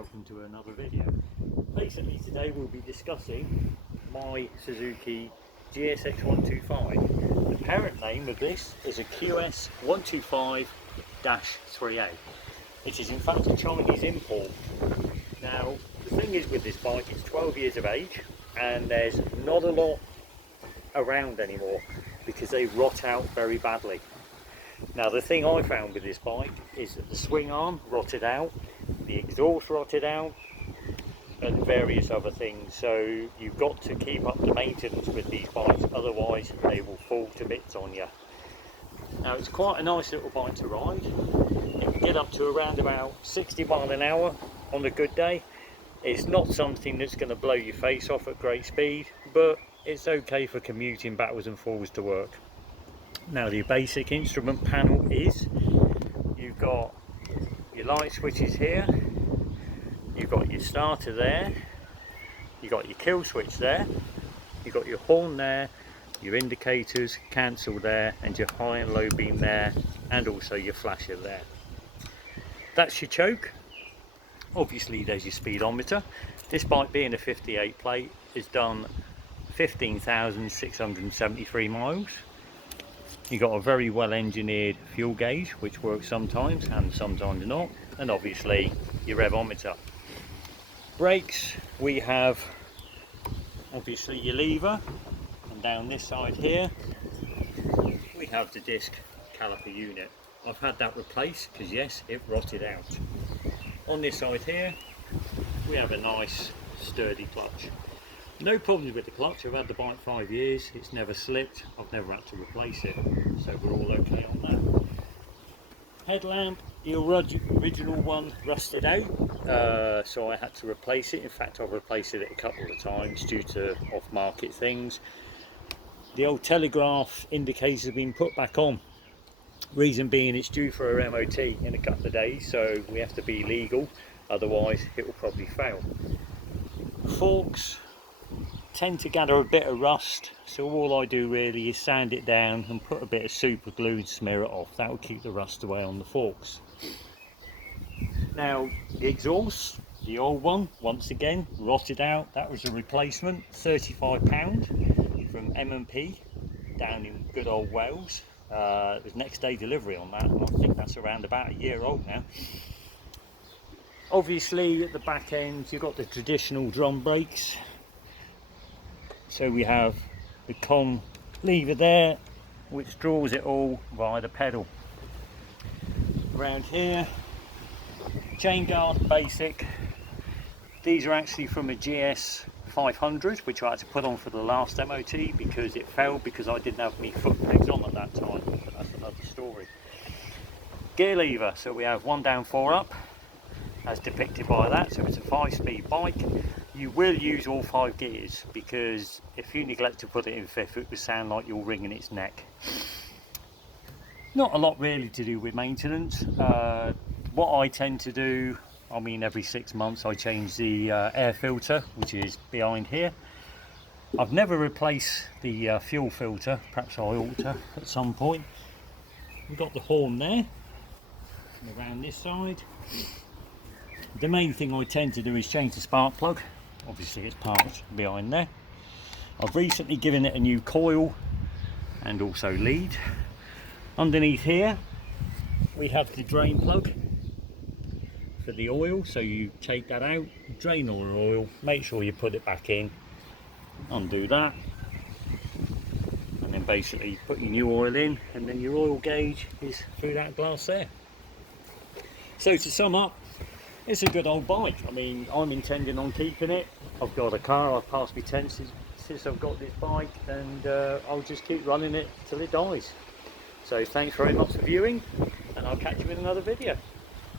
welcome to another video. Basically today we'll be discussing my Suzuki GSX 125. The parent name of this is a QS 125-3A. It is in fact a Chinese import. Now the thing is with this bike, it's 12 years of age and there's not a lot around anymore because they rot out very badly. Now the thing I found with this bike is that the swing arm rotted out, the exhaust rotted out and various other things, so you've got to keep up the maintenance with these bikes, otherwise they will fall to bits on you. Now it's quite a nice little bike to ride. It can get up to around about 60 miles an hour on a good day. It's not something that's going to blow your face off at great speed, but it's okay for commuting backwards and forwards to work. Now the basic instrument panel is, you've got your light switches here, you've got your starter there, you've got your kill switch there, you've got your horn there, your indicators, cancel there, and your high and low beam there, and also your flasher there. That's your choke. Obviously there's your speedometer. This bike being a 58 plate is done 15,673 miles. You've got a very well engineered fuel gauge which works sometimes and sometimes not, and obviously your revometer. Brakes, we have obviously your lever, and down this side here we have the disc caliper unit. I've had that replaced because yes, it rotted out. On this side here we have a nice sturdy clutch. No problems with the clutch. I've had the bike 5 years, it's never slipped, I've never had to replace it, so we're all okay on that. Headlamp, the original one rusted out, so I had to replace it. In fact, I've replaced it a couple of times due to off-market things. The old telegraph indicators have been put back on. Reason being, it's due for a MOT in a couple of days, so we have to be legal, otherwise it will probably fail. Forks tend to gather a bit of rust, so all I do really is sand it down and put a bit of super glue and smear it off. That will keep the rust away on the forks. Now the exhaust, the old one, once again rotted out. That was a replacement, £35 from M&P down in good old Wales. It was next day delivery on that, and I think that's around about a year old now. Obviously at the back end you've got the traditional drum brakes. So we have the con lever there which draws it all via the pedal. Around here, chain guard basic. These are actually from a GS 500 which I had to put on for the last MOT because it failed because I didn't have any foot pegs on at that time, but that's another story. Gear lever, so we have 1 down 4 up as depicted by that, so it's a 5-speed bike. You will use all 5 gears because if you neglect to put it in 5th it would sound like you're wringing its neck. Not a lot really to do with maintenance. What I tend to do, I mean every 6 months I change the air filter which is behind here. I've never replaced the fuel filter, perhaps I ought to at some point. We've got the horn there and around this side. The main thing I tend to do is change the spark plug. Obviously it's parked behind there. I've recently given it a new coil and also lead. Underneath here we have the drain plug for the oil, so you take that out, drain all the oil, make sure you put it back in, undo that, and then basically put your new oil in, and then your oil gauge is through that glass there. So to sum up, it's a good old bike. I mean, I'm intending on keeping it. I've got a car, I've passed my 10 since I've got this bike, and I'll just keep running it till it dies. So thanks very much for viewing, and I'll catch you in another video.